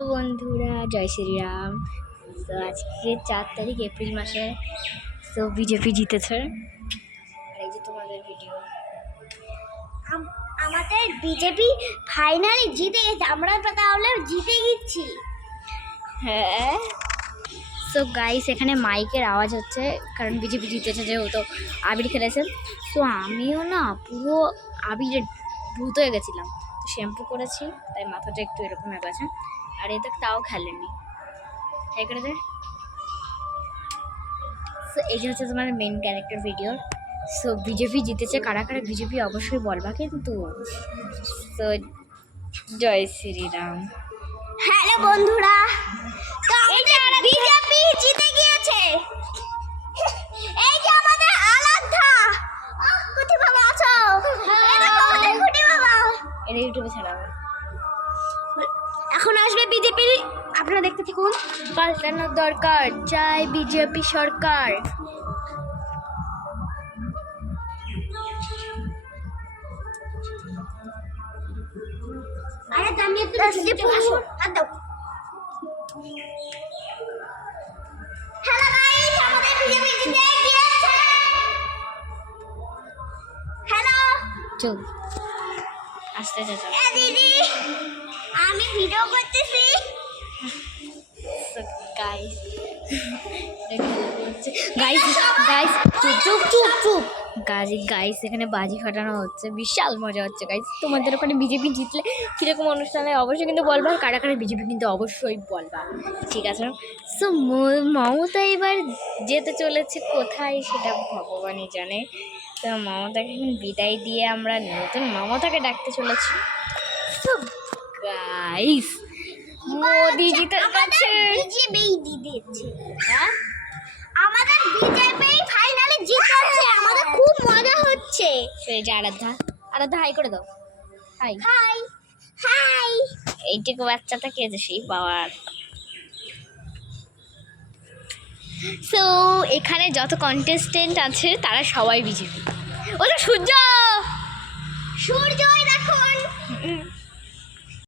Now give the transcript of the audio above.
বন্ধুরা জয় শ্রীরাম। তো আজকে 4 তারিখ এপ্রিল মাসে। তো বিজেপি জিতেছে। আর এই যে তোমাদের ভিডিও, আমাদের বিজেপি ফাইনালি জিতে গেছে। আমরা তাহলে জিতে গেছি। হ্যাঁ। সো গাইস, এখানে মাইকের আওয়াজ হচ্ছে কারণ বিজেপি জিতেছে যেহেতু আবির খেলেছেন। তো আমিও না পুরো আবিরে ভূত হয়ে গেছিলাম। তো শ্যাম্পু করেছি তাই মাথাটা একটু এরকম হয়ে গেছে। আর এতে তাও খেলেনি করে দে। সো এই যে হচ্ছে তোমার main character video. So BJP জিতেছে, কারা কারা বিজেপি অবশ্যই বলবা কিন্তু। সো জয় শ্রীরাম। হ্যালো বন্ধুরা, তো আমাদের বিজেপি জিতে গিয়েছে। এই যে আমাদের আলাদা কুটি বাবা আছো, এই দেখো আমাদের কুটি বাবা। এটা ইউটিউবে ছাড়াবো। এখন আসবে বিজেপি, আপনারা দেখতে থাকুন। পাল্টানোর দরকার, চাই বিজেপি সরকার। আরে আমি একটু ভাষণ হাত দাও। হ্যালো গাইস, আমাদের বিজেপি জিতে গিয়েছে। হ্যালো চল আস্তে আস্তে। এ দিদি, আমি ভিডিও করতেছি। গাইস গাইস গাইস চুপ চুপ চুপ চুপ। গাইস এখানে বাজি ফাটানো হচ্ছে, বিশাল মজা হচ্ছে গাইস। তোমাদের ওখানে বিজেপি জিতলে কীরকম অনুষ্ঠানে অবশ্যই কিন্তু বলবা, কারা কারা বিজেপি কিন্তু অবশ্যই বলবা, ঠিক আছে? সো মমতা এবার যেতে চলেছে কোথায় সেটা ভগবানই জানে। তো মমতাকে এখন বিদায় দিয়ে আমরা নতুন মমতাকে ডাকতে চলেছি। সো গাইস, মোদি জিতে গেছে। বিজেপি দিদিছে, হ্যাঁ আমাদের বিজেপি ফাইনালি জিতেছে। আমাদের খুব মজা হচ্ছে। সেই যে আরাধ্যা হাই করে দাও। High high high. এইটুকু বাচ্চাটা কে যে সেই পাওয়ার। সো এখানে যত কন্টেস্টেন্ট আছে তারা সবাই বিজেপি। ও তো সূর্যই দেখুন।